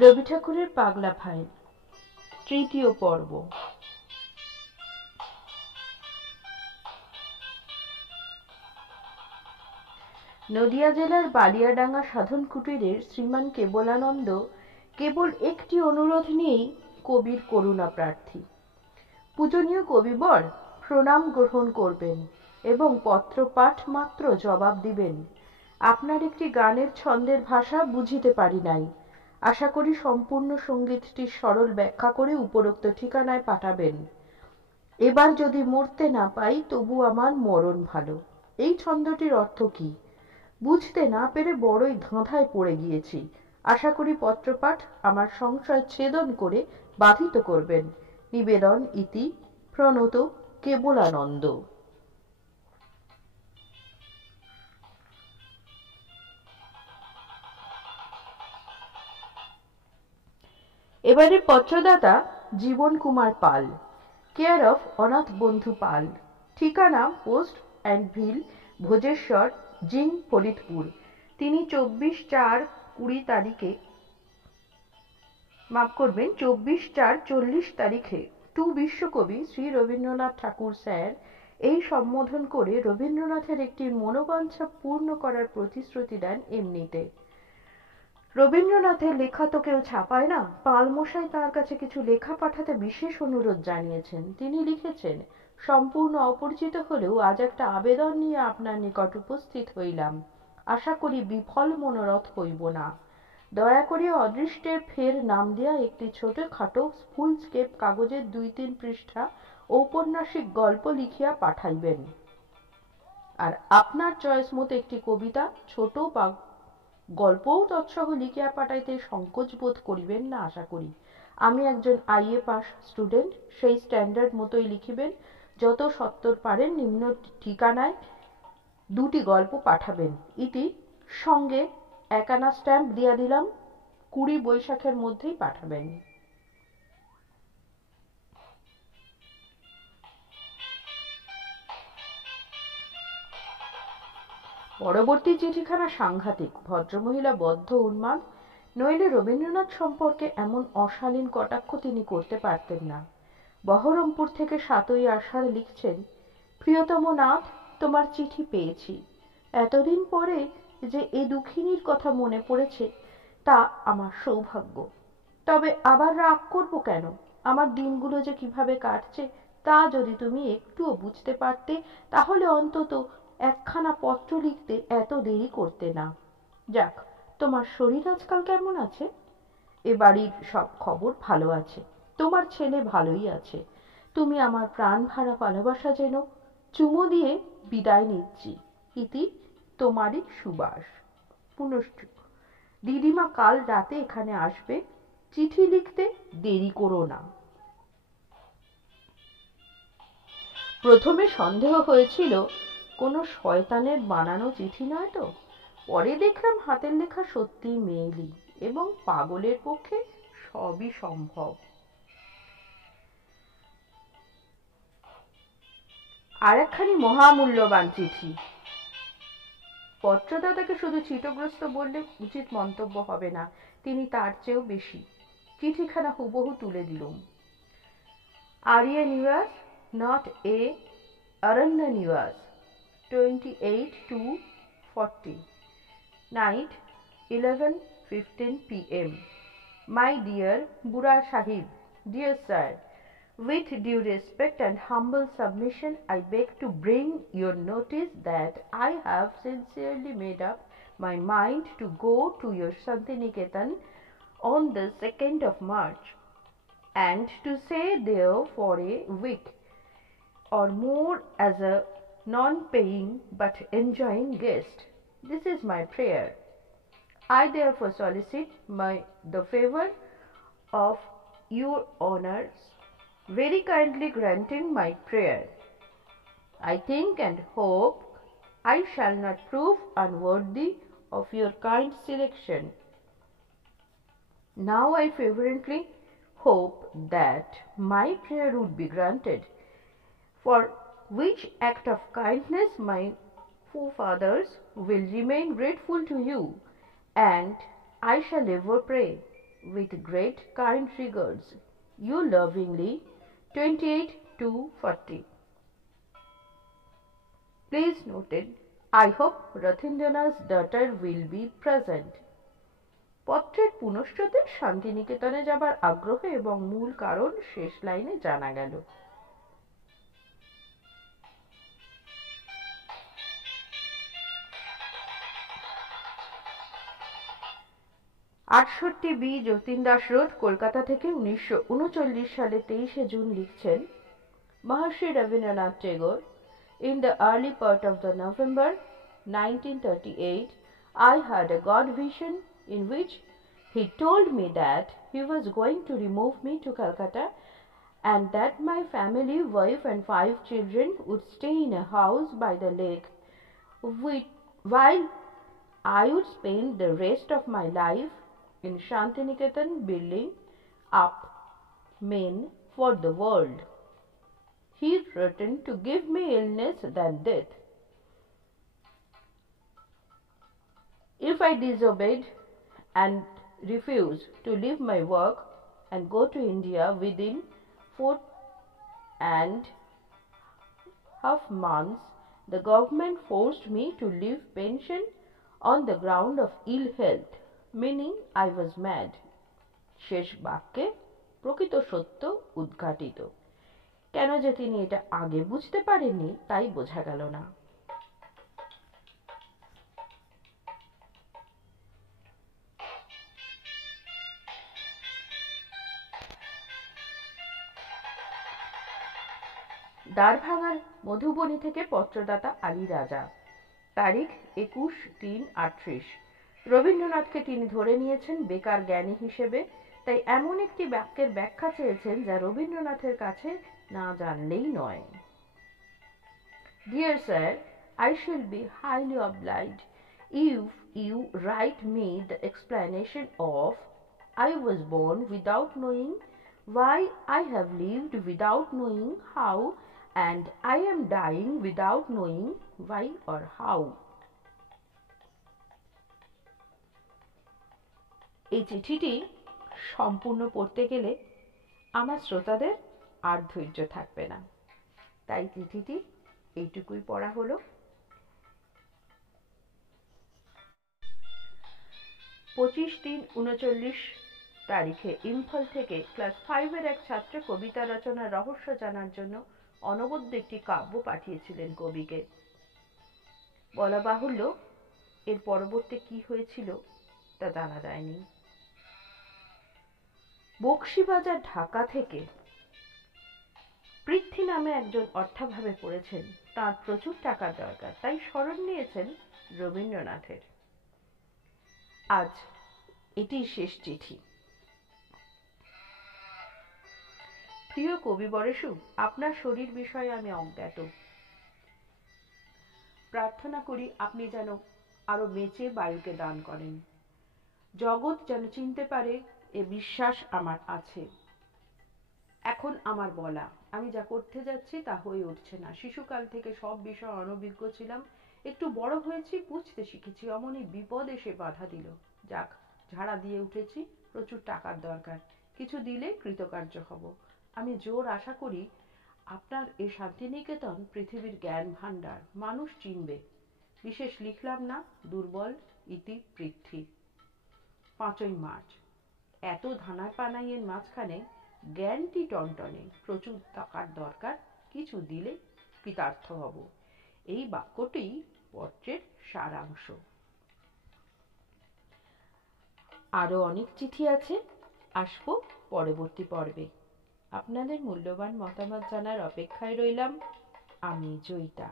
রবি ঠাকুরের পাগলা ভাই, তৃতীয় পর্ব। নদিয়া জেলার বালিয়াডাঙ্গা সাধন কুটিরের শ্রীমান কেবলানন্দ কেবল একটি অনুরোধ নিয়েই কবির করুণা প্রার্থী। পূজনীয় কবিবর প্রণাম গ্রহণ করবেন এবং পত্রপাঠ মাত্র জবাব দিবেন। আপনার একটি গানের ছন্দের ভাষা বুঝিতে পারি নাই, আশা করি সম্পূর্ণ সঙ্গীতটির সরল ব্যাখ্যা করে উপরোক্ত ঠিকানায় পাঠাবেন। এবার যদি মরতে না পাই তবু আমার মরণ ভালো। এই ছন্দটির অর্থ কি বুঝতে না পেরে বড়ই ধাঁধায় পড়ে গিয়েছি। আশা করি পত্রপাঠ আমার সংশয় ছেদন করে বাধিত করবেন। নিবেদন ইতি প্রণত কেবলানন্দ। এবারে পত্রদাতা জীবন কুমার পাল, কেয়ার অফ অনাথ বন্ধু পাল, ঠিকানা পোস্ট অ্যান্ড ভিল, ভোজেশ্বর, জিং, ফরিদপুর। তিনি 24/4/20 তারিখে 24/4/40 তারিখে টু বিশ্বকবি শ্রী রবীন্দ্রনাথ ঠাকুর স্যার এই সম্বোধন করে রবীন্দ্রনাথের একটি মনোবাঞ্ছা পূর্ণ করার প্রতিশ্রুতি দেন। এমনিতে রবীন্দ্রনাথের লেখা তো কেউ ছাপায় না, পালমশাই তাঁর কাছে কিছু লেখা পাঠাতে বিশেষ অনুরোধ জানিয়েছেন। তিনি লিখেছেন, সম্পূর্ণ অপরিচিত হলেও আজ একটা আবেদন নিয়ে আপনার নিকট উপস্থিত হইলাম। আশা করি বিফল মনোরথ হইব না। দয়া করে অদৃষ্টের ফের নাম দেয়া একটি ছোটখাটো ফুলস্কেপ কাগজের 2-3 পৃষ্ঠা ঔপন্যাসিক গল্প লিখিয়া পাঠাইবেন। আর আপনার চয়েস মতো একটি কবিতা, ছোট বা গল্পও তৎসহ লিখিয়া পাঠাইতে সংকোচ বোধ করিবেন না। আশা করি আমি একজন IA পাস স্টুডেন্ট, সেই স্ট্যান্ডার্ড মতোই লিখিবেন। যত সত্বর পারেন নিম্ন ঠিকানায় 2টি গল্প পাঠাবেন। ইতি সঙ্গে 1 আনা স্ট্যাম্প দিয়া দিলাম। 20 বৈশাখের মধ্যেই পাঠাবেন। পরবর্তী চিঠিখানা সাংঘাতিক। ভদ্রমহিলা বদ্ধ উন্মাদ, নইলে রবীন্দ্রনাথ সম্পর্কে এমন অশালীন কটাক্ষ তিনি করতে পারতেন না। বহরমপুর থেকে 7ই আষাঢ় লিখছেন, প্রিয়তম নাথ, তোমার চিঠি পেয়েছি। এতদিন পরে যে এ দুঃখিনীর কথা মনে পড়েছে তা আমার সৌভাগ্য। তবে আবার রাগ করব কেন? আমার দিনগুলো যে কিভাবে কাটছে তা যদি তুমি একটুও বুঝতে পারতে, তাহলে অন্তত একখানা পত্র লিখতে এত দেরি করতে না। যাক, তোমার শরীর আজকাল কেমন আছে? এ বাড়ির সব খবর ভালো আছে। তোমার ছেলে ভালোই আছে। তুমি আমার প্রাণ ভরা ভালোবাসা যেন। চুমো দিয়ে বিদায় নিচ্ছি। ইতি তোমারই সুবাস। পুনশ্চ দিদিমা কাল রাতে এখানে আসবে। চিঠি লিখতে দেরি করো না। প্রথমে সন্দেহ হয়েছিল কোনো শয়তানের বানানো চিঠি নয় তো। পরে দেখলাম হাতের লেখা সত্যিই মেয়েলি এবং পাগলের পক্ষে সবই সম্ভব। আর একখানি মহামূল্যবান চিঠি। পত্রদাতাকে শুধু চিতগ্রস্ত বললে উচিত মন্তব্য হবে না, তিনি তার চেয়েও বেশি। চিঠিখানা হুবহু তুলে দিলুম। আরিয়া নিবাস, নট এ অরণ্য নিবাস, 28/2/40, night 11:15 PM. My dear Bura Sahib, dear sir, with due respect and humble submission, I beg to bring your notice that I have sincerely made up my mind to go to your Shantiniketan on the 2nd of March and to stay there for a week or more as a non-paying but enjoying guest. This is my prayer. I therefore solicit the favor of your honors very kindly granting my prayer. I think and hope I shall not prove unworthy of your kind selection. Now I fervently hope that my prayer would be granted, for which act of kindness my forefathers will remain grateful to you, and I shall ever pray. With great kind regards, you lovingly, 28/2/40. Please noted, I hope Rathindranath's daughter will be present. পত্রের পুনঃস্রোতের শান্তিনিকেতনে যাবার আগ্রহ এবং মূল কারণ শেষ লাইনে জানা গেল। 68 বি যতীন দাস রোড, কলকাতা থেকে 1939 সালে 23 জুন লিখছেন, Maharshi Rabindranath Tagore, in the early part of the November 1938, I had a God vision in which he told me that he was going to remove me to Calcutta and that my family, wife and 5 children would stay in a house by the lake, while I would spend the rest of my life in Shantiniketan building up men for the world. He threatened to give me illness than death if I disobeyed and refused to leave my work and go to India within 4.5 months. The government forced me to leave pension on the ground of ill health, meaning I was mad. শেষ বাক্যে প্রকৃত সত্য উদ্ঘাটিত। কেন যে তিনি এটা আগে বুঝতে পারেননি তাই বোঝা গেল না। দ্বারভাঙার মধুবনী থেকে পত্রদাতা আলী রাজা, তারিখ 21/3/38। রবীন্দ্রনাথকে তিনি ধরে নিয়েছেন বেকার জ্ঞানী হিসেবে, তাই এমন একটি বাক্যের ব্যাখ্যা চেয়েছেন যা রবীন্দ্রনাথের কাছে না জানলেই নয়। Dear sir, I shall be highly obliged if you write me the explanation of I was born without knowing why, I have lived without knowing how, and I am dying without knowing why or how. এই চিঠিটি সম্পূর্ণ পড়তে গেলে আমার শ্রোতাদের আর ধৈর্য থাকবে না, তাই চিঠিটি এইটুকুই পড়া হলো। 25/3/39 তারিখে ইম্ফল থেকে ক্লাস 5-এর এক ছাত্র কবিতা রচনার রহস্য জানার জন্য অনবদ্য একটি কাব্য পাঠিয়েছিলেন কবিকে। বলা বাহুল্য, এর পরবর্তী কি হয়েছিল তা জানা যায়নি। বক্সিবাজার ঢাকা থেকে পৃথ্বী নামে একজন অর্থাভাবে পড়েছেন, তার প্রচুর টাকার দরকার, তাই শরণ নিয়েছেন রবীন্দ্রনাথের। আজ এটি শেষ চিঠি। প্রিয় কবি বরেশু, আপনার শরীর বিষয়ে আমি অজ্ঞাত। প্রার্থনা করি আপনি যেন আরো বেঁচে বায়ুকে দান করেন। জগৎ যেন চিনতে পারে এ বিশ্বাস আমার আছে। এখন আমার বলা, আমি যা করতে যাচ্ছি তা হয়ে উঠছে না। শিশুকাল থেকে সব বিষয়ে অনভিজ্ঞ ছিলাম, একটু বড় হয়েছি, বুঝতে শিখেছি, অমনি বিপদ এসে বাধা দিল। যাক, ঝাড়া দিয়ে উঠেছি, প্রচুর টাকার দরকার, কিছু দিলে কৃতকার্য হব। আমি জোর আশা করি আপনার এই শান্তিনিকেতন পৃথিবীর জ্ঞান ভাণ্ডার, মানুষ চিনবে। বিশেষ লিখলাম না, দুর্বল ইতি পৃথ্বী। 5ই মার্চ। এত ধানায় পানাইয়ের মাঝখানে জ্ঞানটি টনটনে, প্রচুর টাকার দরকার, কিছু দিলে কৃতার্থ হব। এই বাক্যটি পত্রের সারাংশ। আরো অনেক চিঠি আছে, আসবো পরবর্তী পর্বে। আপনাদের মূল্যবান মতামত জানার অপেক্ষায় রইলাম। আমি জয়িতা।